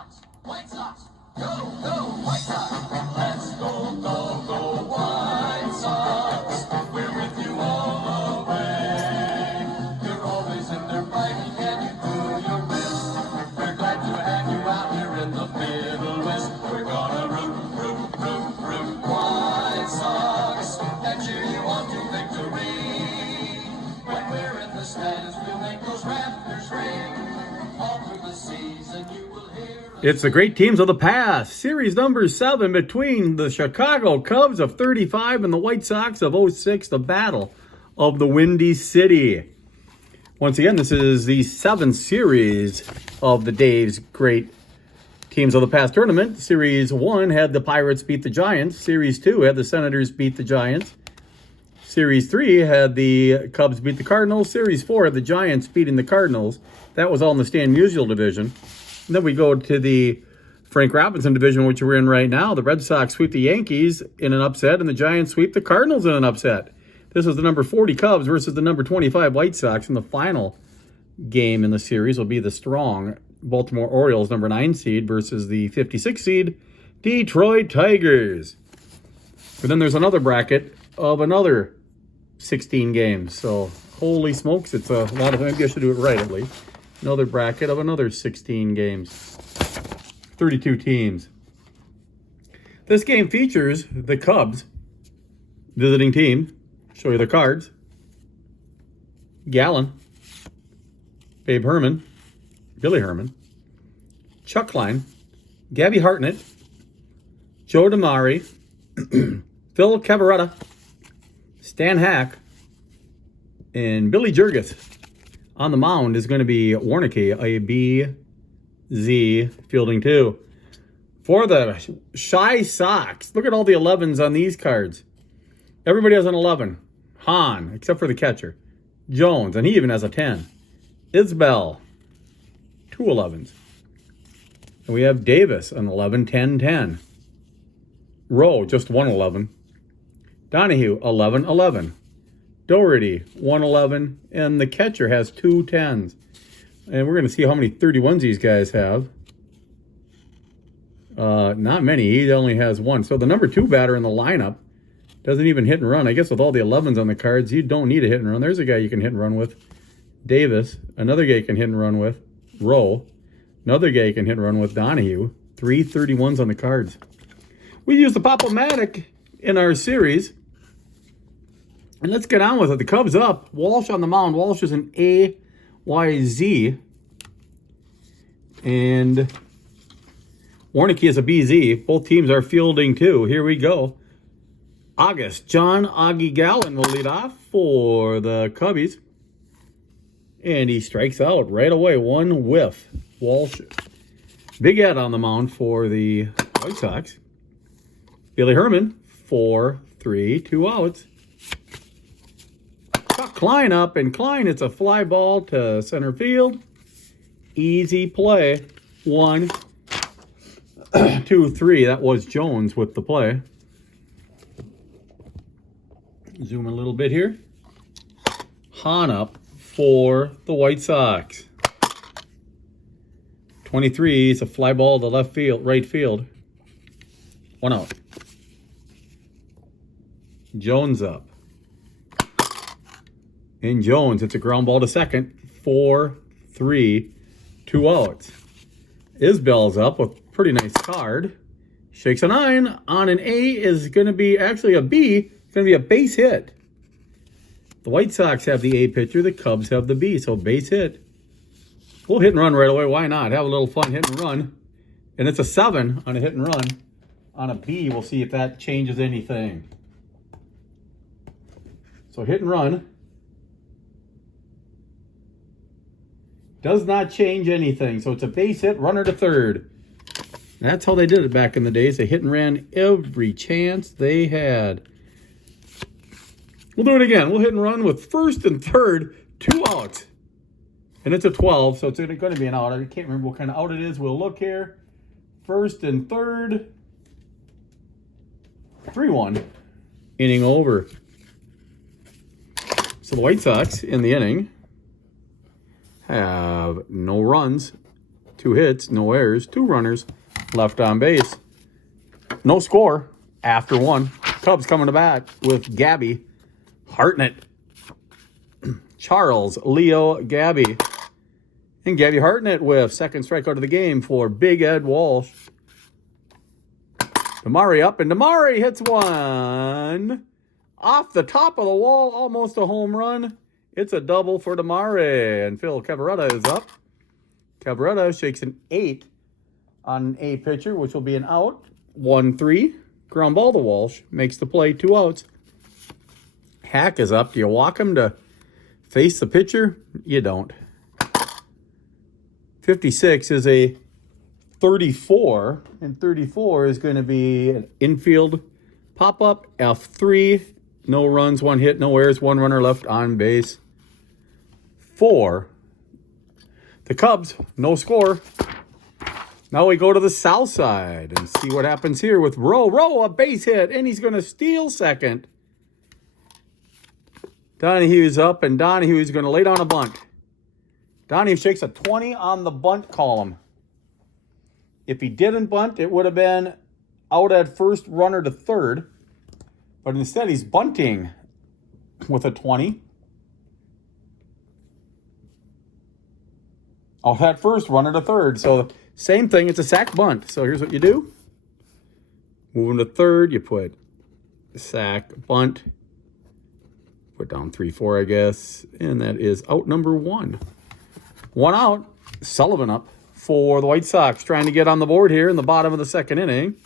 Sox. White Sox. Go, go, White Sox. Let's go, go, go, White Sox. We're with you all the way. You're always in there fighting and you do your best. We're glad to have you out here in the Middle West. We're gonna root, root, root, root, White Sox. And cheer you on to victory. When we're in the stands, we'll make those Raptors ring. All through the season, you will hear. It's the great teams of the past. Series number 7 between the Chicago Cubs of 35 and the White Sox of 06, the battle of the Windy City. Once again, this is the 7th series of the Dave's Great Teams of the Past tournament. Series 1 had the Pirates beat the Giants. Series 2 had the Senators beat the Giants. Series 3 had the Cubs beat the Cardinals. Series 4 had the Giants beating the Cardinals. That was all in the Stan Musial division. And then we go to the Frank Robinson division, which we're in right now. The Red Sox sweep the Yankees in an upset, and the Giants sweep the Cardinals in an upset. This is the number 40 Cubs versus the number 25 White Sox, and the final game in the series will be the strong Baltimore Orioles, number 9 seed, versus the 56 seed Detroit Tigers. And then there's another bracket of another 16 games. So, holy smokes, it's a lot of, maybe I should do it right at least. Another bracket of another 16 games. 32 teams. This game features the Cubs visiting team. Show you the cards. Gallen, Babe Herman, Billy Herman, Chuck Klein, Gabby Hartnett, Joe DiMare, Phil Cavaretta, Stan Hack, and Billy Jurgis. On the mound is going to be Warnicki, a BZ fielding 2. For the Shy Sox, look at all the 11s on these cards. Everybody has an 11. Hahn, except for the catcher. Jones, and he even has a 10. Isbell, 2 11s. And we have Davis, an 11, 10, 10. Rowe, just 1 11. Donahue, 11, 11. Doherty, 111, and the catcher has 2 10s. And we're going to see how many 31s these guys have. Not many. He only has 1. So the number 2 batter in the lineup doesn't even hit and run. I guess with all the 11s on the cards, you don't need a hit and run. There's a guy you can hit and run with. Davis. Another guy you can hit and run with. Rowe. Another guy you can hit and run with. Donahue. 3 31s on the cards. We use the Pop-O-Matic in our series. And let's get on with it. The Cubs up. Walsh on the mound. Walsh is an AYZ. And Warnicki is a BZ. Both teams are fielding 2. Here we go. August. John Augie Gallen will lead off for the Cubbies. And he strikes out right away. 1 whiff. Walsh. Big Ed on the mound for the White Sox. Billy Herman. 4-3. 2 outs. Klein up, and Klein, it's a fly ball to center field. Easy play. 1, 2, 3. That was Jones with the play. Zoom in a little bit here. Hahn up for the White Sox. 23 is a fly ball to left field, right field. 1 out. Jones up. And Jones, it's a ground ball to second. 4-3, 2 outs. Isbell's up with a pretty nice card. Shakes a 9 on an A is going to be actually a B. It's going to be a base hit. The White Sox have the A pitcher. The Cubs have the B. So base hit. We'll hit and run right away. Why not? Have a little fun hit and run. And it's a 7 on a hit and run. On a B, we'll see if that changes anything. So hit and run. Does not change anything. So it's a base hit, runner to third. That's how they did it back in the days. They hit and ran every chance they had. We'll do it again. We'll hit and run with first and third, 2 outs. And it's a 12, so it's going to be an out. I can't remember what kind of out it is. We'll look here. First and third. 3-1. Inning over. So the White Sox in the inning have no runs, 2 hits, no errors, 2 runners left on base. No score after 1. Cubs coming to bat with Gabby Hartnett. Charles Leo Gabby. And Gabby Hartnett with second strikeout of the game for Big Ed Walsh. Damari up, and Damari hits one off the top of the wall, almost a home run. It's a double for Damari, and Phil Cavaretta is up. Cavaretta shakes an 8 on a pitcher, which will be an out. 1-3, ground ball to Walsh, makes the play, 2 outs. Hack is up. Do you walk him to face the pitcher? You don't. 56 is a 34, and 34 is going to be an infield pop-up, F3, no runs, 1 hit, no errors, 1 runner left on base. 4. The Cubs, no score. Now we go to the south side and see what happens here with Rowe, a base hit, and he's going to steal second. Donahue's up, and Donahue's going to lay down a bunt. Donahue shakes a 20 on the bunt column. If he didn't bunt, it would have been out at first, runner to third. But instead, he's bunting with a 20. Out at first, runner to third. So same thing, it's a sack bunt. So here's what you do. Moving to third, you put sack bunt. Put down 3-4, I guess. And that is out number 1. 1 out. Sullivan up for the White Sox, trying to get on the board here in the bottom of the second inning.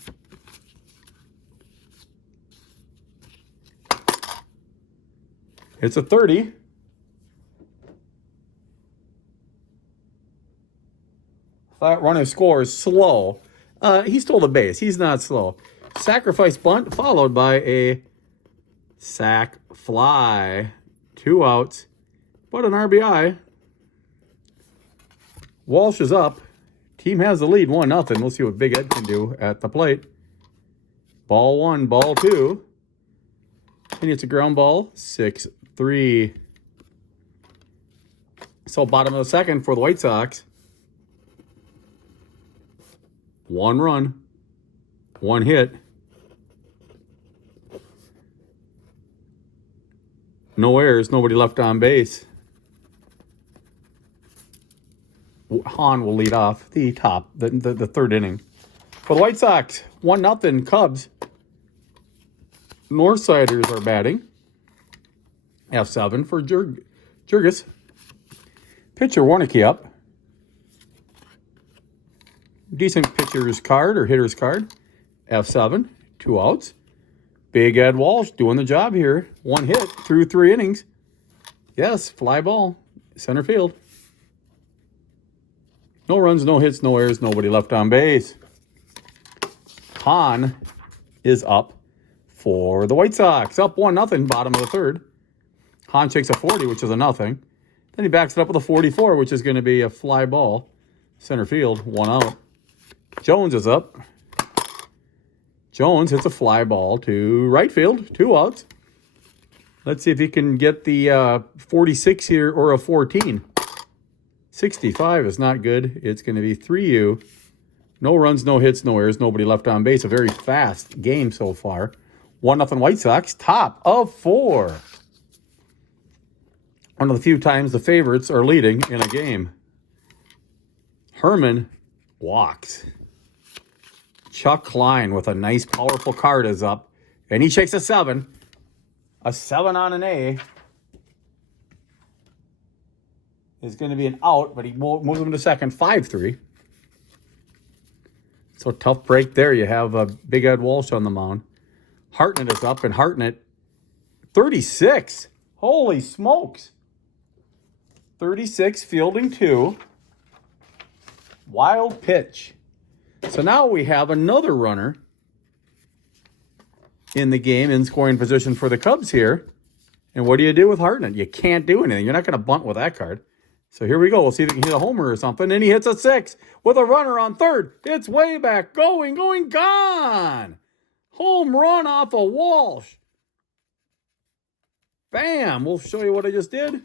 It's a 30. Flat runner scores slow. He stole the base. He's not slow. Sacrifice bunt followed by a sack fly. 2 outs, but an RBI. Walsh is up. Team has the lead, 1-0. We'll see what Big Ed can do at the plate. Ball 1, ball 2. And it's a ground ball, 6-3. So bottom of the second for the White Sox. 1 run, 1 hit. No errors, nobody left on base. Hahn will lead off the third inning. For the White Sox, 1-0 Cubs. Northsiders are batting. F7 for Jurgis. Pitcher Warnicki up. Decent pitcher's card or hitter's card. F7, 2 outs. Big Ed Walsh doing the job here. 1 hit through 3 innings. Yes, fly ball, center field. No runs, no hits, no errors, nobody left on base. Hahn is up for the White Sox. Up 1-0, bottom of the third. Hahn takes a 40, which is a nothing. Then he backs it up with a 44, which is going to be a fly ball. Center field, 1 out. Jones is up. Jones hits a fly ball to right field, 2 outs. Let's see if he can get the 46 here or a 14. 65 is not good. It's going to be 3U. No runs, no hits, no errors, nobody left on base. A very fast game so far. 1-0 White Sox, top of 4. One of the few times the favorites are leading in a game. Herman walks. Chuck Klein with a nice, powerful card is up. And he shakes a 7. A 7 on an A. Is going to be an out, but he moves him to second, 5-3. So tough break there. You have Big Ed Walsh on the mound. Hartnett is up, and Hartnett, 36. Holy smokes. 36, fielding 2. Wild pitch. So now we have another runner in the game in scoring position for the Cubs here. And what do you do with Hartnett? You can't do anything. You're not going to bunt with that card. So here we go. We'll see if he can hit a homer or something. And he hits a 6 with a runner on third. It's way back. Going, gone. Home run off of Walsh. Bam. We'll show you what I just did.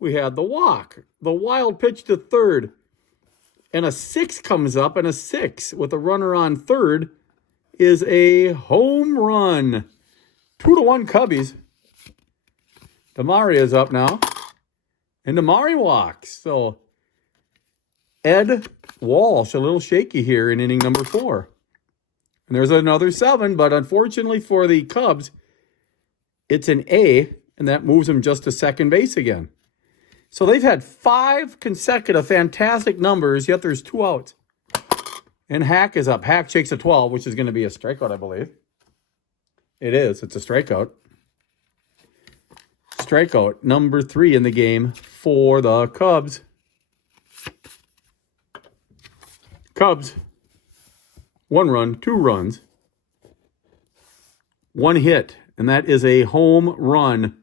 We had the walk. The wild pitch to third. And a 6 comes up, and a 6 with a runner on third is a home run. 2-1 Cubbies. Damari is up now. And Damari walks. So Ed Walsh, a little shaky here in inning number 4. And there's another 7, but unfortunately for the Cubs, it's an A, and that moves them just to second base again. So they've had 5 consecutive fantastic numbers, yet there's 2 outs. And Hack is up. Hack shakes a 12, which is going to be a strikeout, I believe. It is. It's a strikeout. Strikeout number 3 in the game for the Cubs. Cubs, 1 run, 2 runs, 1 hit, and that is a home run.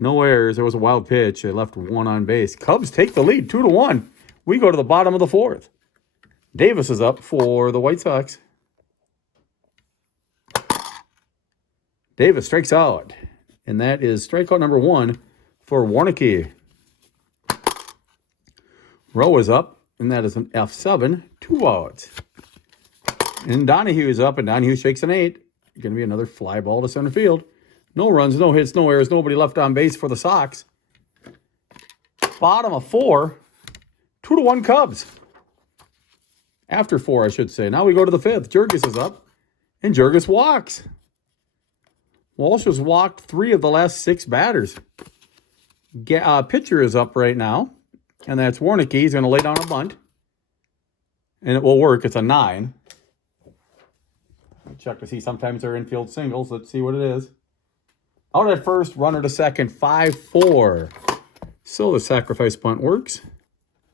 No errors. There was a wild pitch. They left 1 on base. Cubs take the lead, 2-1. We go to the bottom of the 4th. Davis is up for the White Sox. Davis strikes out, and that is strikeout number 1 for Warnicki. Rowe is up, and that is an F7, 2 outs. And Donahue is up, and Donahue shakes an 8. Going to be another fly ball to center field. No runs, no hits, no errors, nobody left on base for the Sox. Bottom of 4, 2-1 Cubs. After 4, I should say. Now we go to the 5th. Jurgis is up, and Jurgis walks. Walsh has walked 3 of the last 6 batters. Pitcher is up right now, and that's Warnicki. He's going to lay down a bunt, and it will work. It's a 9. Check to see. Sometimes they're infield singles. Let's see what it is. Out at first, runner to second, 5-4. So the sacrifice bunt works.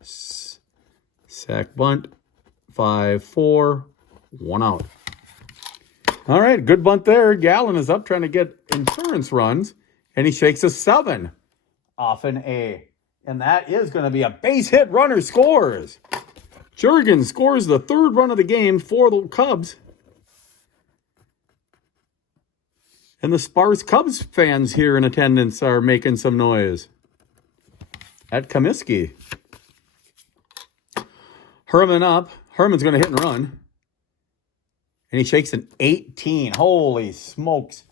Sack bunt, 5-4, 1 out. All right, good bunt there. Gallen is up trying to get insurance runs, and he shakes a 7 off an A. And that is going to be a base hit. Runner scores. Jurgens scores the 3rd run of the game for the Cubs. And the sparse Cubs fans here in attendance are making some noise. At Comiskey. Herman up. Herman's going to hit and run. And he shakes an 18. Holy smokes.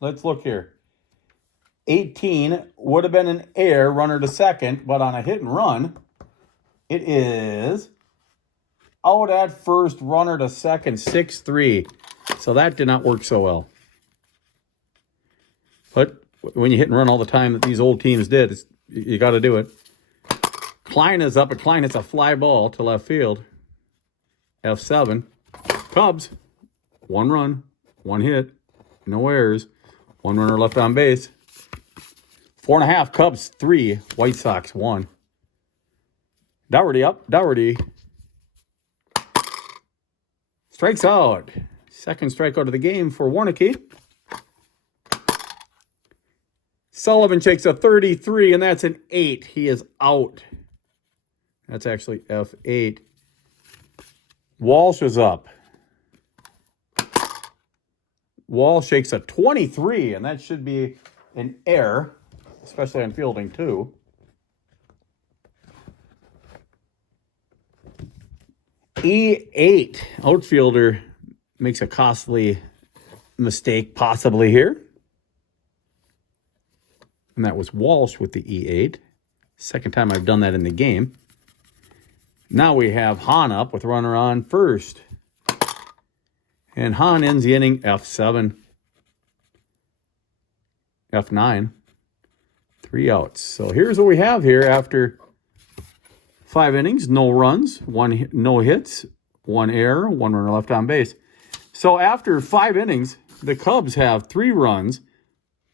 Let's look here. 18 would have been an air, runner to second, but on a hit and run, it is out at first, runner to second, 6-3. So that did not work so well. But when you hit and run all the time that these old teams did, you got to do it. Klein is up, and Klein hits a fly ball to left field. F7. Cubs, 1 run, 1 hit, no errors, 1 runner left on base. 4.5, Cubs 3, White Sox 1. Dougherty up, Dougherty strikes out. 2nd strikeout of the game for Warnicki. Sullivan shakes a 33, and that's an 8. He is out. That's actually F8. Walsh is up. Walsh shakes a 23, and that should be an error, especially on fielding, too. E8, outfielder makes a costly mistake possibly here. And that was Walsh with the E8. 2nd time I've done that in the game. Now we have Hahn up with runner on first. And Hahn ends the inning F7. F9. 3 outs. So here's what we have here after 5 innings. No runs, no hits, 1 error, 1 runner left on base. So after 5 innings, the Cubs have 3 runs,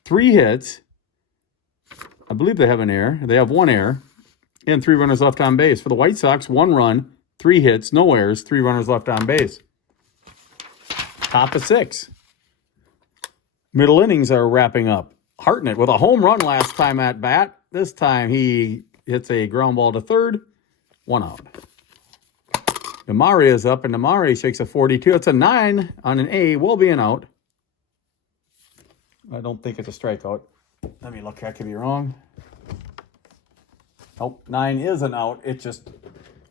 3 hits. I believe they have an error. They have 1 error and 3 runners left on base. For the White Sox, 1 run, 3 hits, no errors, 3 runners left on base. Top of 6. Middle innings are wrapping up. Hartnett with a home run last time at bat. This time he hits a ground ball to third. 1 out. Damari is up, and Damari shakes a 42. It's a 9 on an A. Will be an out. I don't think it's a strikeout. Let me look. I could be wrong. Nope, 9 is an out. It's just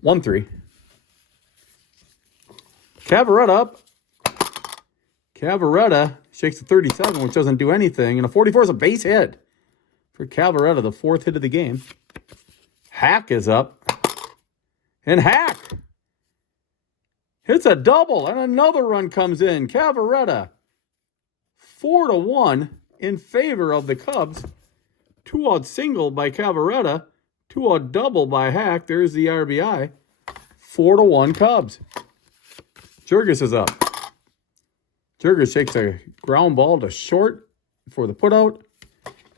1-3. Cavaretta up. Cavaretta shakes a 37, which doesn't do anything. And a 44 is a base hit for Cavaretta, the 4th hit of the game. Hack is up. And Hack hits a double, and another run comes in. Cavaretta, 4-1 in favor of the Cubs. 2-out single by Cavaretta. 2-out double by Hack. There's the RBI. 4-1 Cubs. Jurgis is up. Jurgis shakes a ground ball to short for the putout.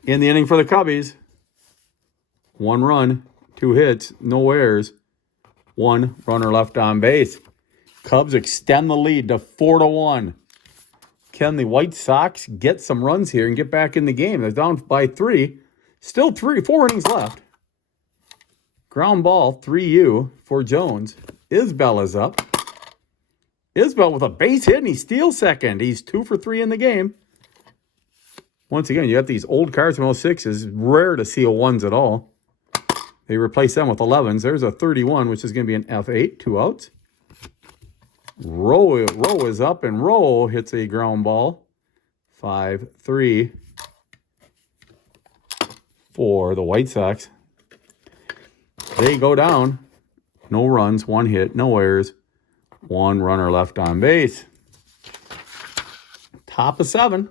In the inning for the Cubbies. 1 run, 2 hits, no errors. 1 runner left on base. Cubs extend the lead to 4-1. Can the White Sox get some runs here and get back in the game? They're down by 3. Still 4 innings left. Ground ball, 3-U for Jones. Isbell is up. Isbell with a base hit, and he steals second. He's 2 for 3 in the game. Once again, you got these old cards from 06. It's rare to see a 1s at all. They replace them with 11s. There's a 31, which is going to be an F8, 2 outs. Rowe is up, and Rowe hits a ground ball. 5-3 for the White Sox. They go down. No runs, 1 hit, no errors. 1 runner left on base. Top of 7.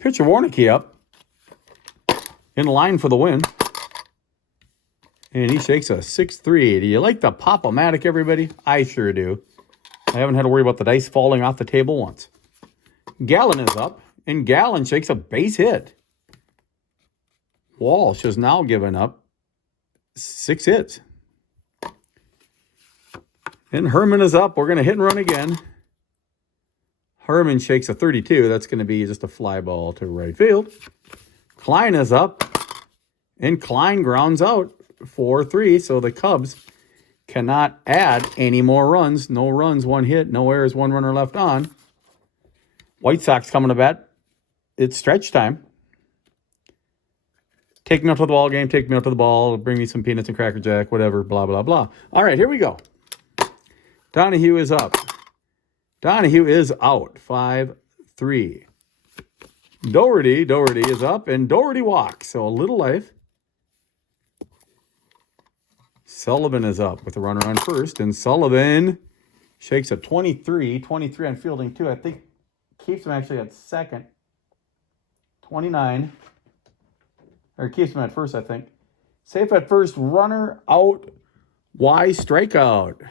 Pitcher Warnicki up. In line for the win. And he shakes a 6-3. Do you like the Pop-O-Matic, everybody? I sure do. I haven't had to worry about the dice falling off the table once. Gallen is up. And Gallen shakes a base hit. Walsh has now given up 6 hits. And Herman is up. We're going to hit and run again. Herman shakes a 32. That's going to be just a fly ball to right field. Klein is up. And Klein grounds out 4-3. So the Cubs cannot add any more runs. No runs, 1 hit, no errors, 1 runner left on. White Sox coming to bat. It's stretch time. Take me out to the ball game. Take me out to the ball. Bring me some peanuts and Cracker Jack, whatever, blah, blah, blah. All right, here we go. Donahue is up. Donahue is out. 5-3. Doherty is up, and Doherty walks. So a little life. Sullivan is up with a runner on first, and Sullivan shakes a 23 on fielding too. I think keeps him actually at second. 29. Or keeps him at first, I think. Safe at first, runner out, Y strikeout.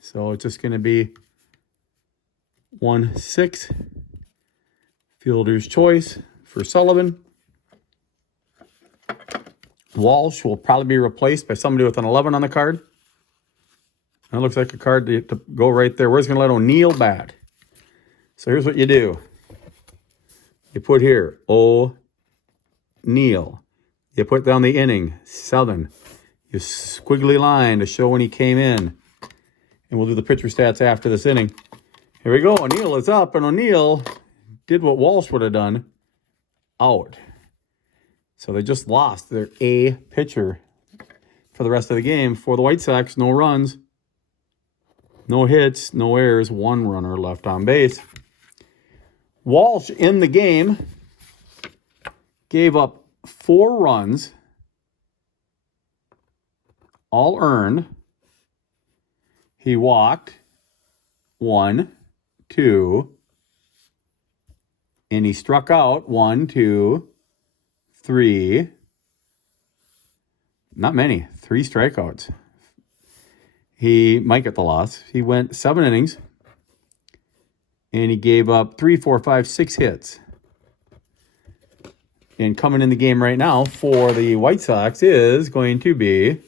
So it's just going to be 1-6. Fielder's choice for Sullivan. Walsh will probably be replaced by somebody with an 11 on the card. That looks like a card to go right there. We're just going to let O'Neill bat. So here's what you do. You put here, O'Neill. You put down the inning, 7. You squiggly line to show when he came in. And we'll do the pitcher stats after this inning. Here we go. O'Neill is up, and O'Neill did what Walsh would have done. Out. So they just lost their A pitcher for the rest of the game. For the White Sox, no runs, no hits, no errors, 1 runner left on base. Walsh in the game gave up 4 runs, all earned. He walked 1, 2, and he struck out 1, 2, 3. Not many. 3 strikeouts. He might get the loss. He went 7 innings, and he gave up 3, 4, 5, 6 hits. And coming in the game right now for the White Sox is going to be...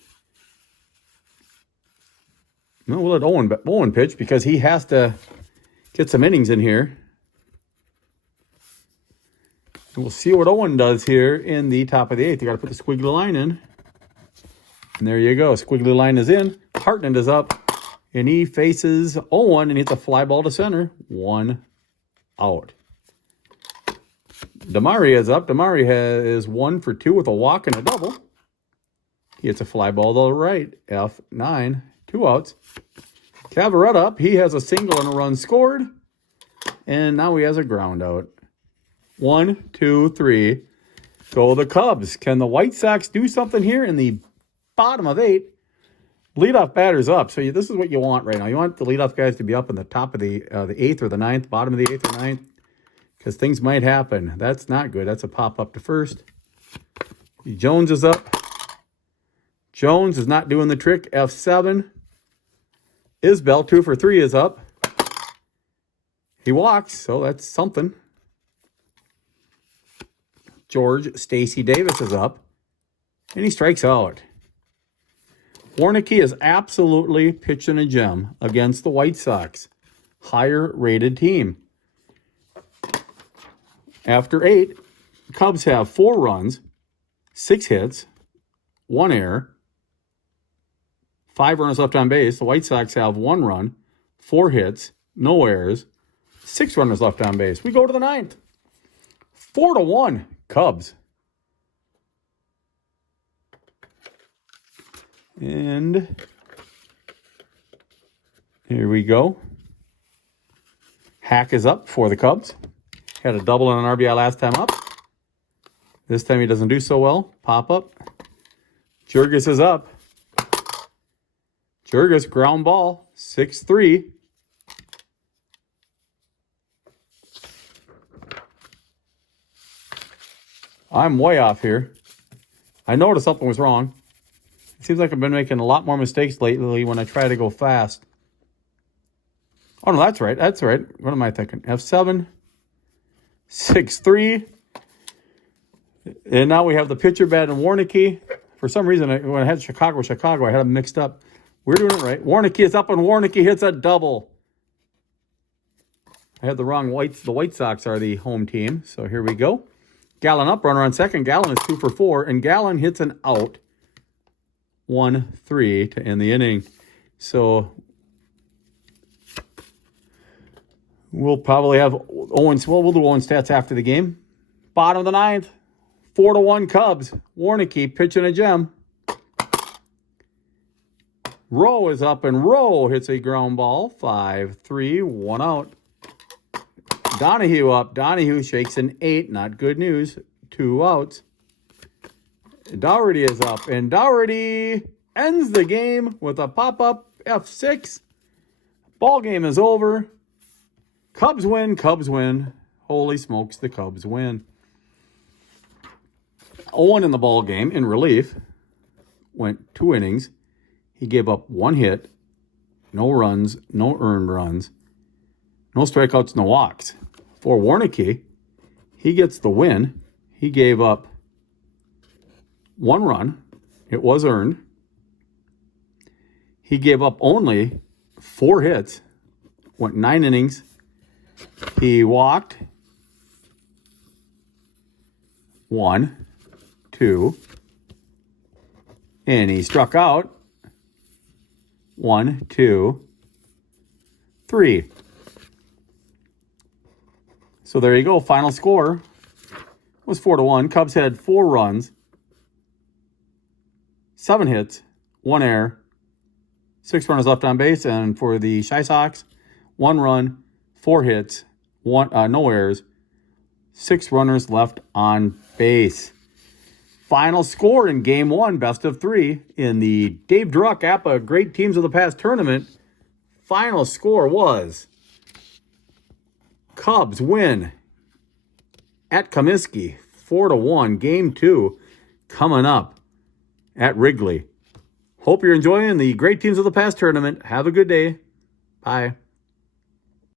No, we'll let Owen pitch because he has to get some innings in here. And we'll see what Owen does here in the top of the 8th. You got to put the squiggly line in. And there you go. Squiggly line is in. Hartnett is up. And he faces Owen and hits a fly ball to center. 1 out. Damari is up. Damari is 1 for 2 with a walk and a double. He hits a fly ball to the right. F9. 2 outs. Cavaretta up. He has a single and a run scored. And now he has a ground out. 1, 2, 3. Go the Cubs. Can the White Sox do something here in the bottom of 8? Leadoff batter's up. So this is what you want right now. You want the leadoff guys to be up in the top of the 8th or the 9th, bottom of the 8th or 9th. Because things might happen. That's not good. That's a pop up to first. Jones is up. Jones is not doing the trick. F7. Isbell, 2 for 3, is up. He walks, so that's something. George Stacey Davis is up. And he strikes out. Warnicki is absolutely pitching a gem against the White Sox. Higher rated team. After 8, Cubs have 4 runs, 6 hits, 1 error, 5 runners left on base. The White Sox have 1 run, 4 hits, no errors, 6 runners left on base. We go to the 9th. 4-1, Cubs. And here we go. Hack is up for the Cubs. Had a double and an RBI last time up. This time he doesn't do so well. Pop up. Jurgis is up. Jurgis, ground ball. 6-3. I'm way off here. I noticed something was wrong. It seems like I've been making a lot more mistakes lately when I try to go fast. Oh, no, that's right. That's right. What am I thinking? F7. 6-3. And now we have the pitcher bat and Warnicki. For some reason, when I had Chicago, I had them mixed up. We're doing it right. Warnicki is up and Warnicki hits a double. I had the wrong Whites. The White Sox are the home team. So here we go. Gallen up, runner on second. Gallen is 2 for 4. And Gallen hits an out. 1-3 to end the inning. So we'll probably have Owens. Well, we'll do Owens stats after the game. Bottom of the 9th. 4-1 Cubs. Warnicki pitching a gem. Rowe is up and Rowe hits a ground ball. 5-3, 1 out. Donahue up. Donahue shakes an 8. Not good news. 2 outs. Dougherty is up, and Dougherty ends the game with a pop-up F6. Ball game is over. Cubs win. Cubs win. Holy smokes, the Cubs win. Owen in the ball game in relief went 2 innings. He gave up 1 hit, no runs, no earned runs, no strikeouts, no walks. For Warnicki, he gets the win. He gave up 1 run. It was earned. He gave up only 4 hits, went 9 innings. He walked 1, 2, and he struck out 1, 2, 3. So there you go. Final score was 4-1. Cubs had 4 runs, 7 hits, 1 error, 6 runners left on base, and for the Shy Sox, 1 run, 4 hits, no errors, 6 runners left on base. Final score in Game 1, best of 3, in the Dave Druck APBA Great Teams of the Past tournament. Final score was Cubs win at Comiskey, 4-1. Game 2 coming up at Wrigley. Hope you're enjoying the Great Teams of the Past tournament. Have a good day. Bye.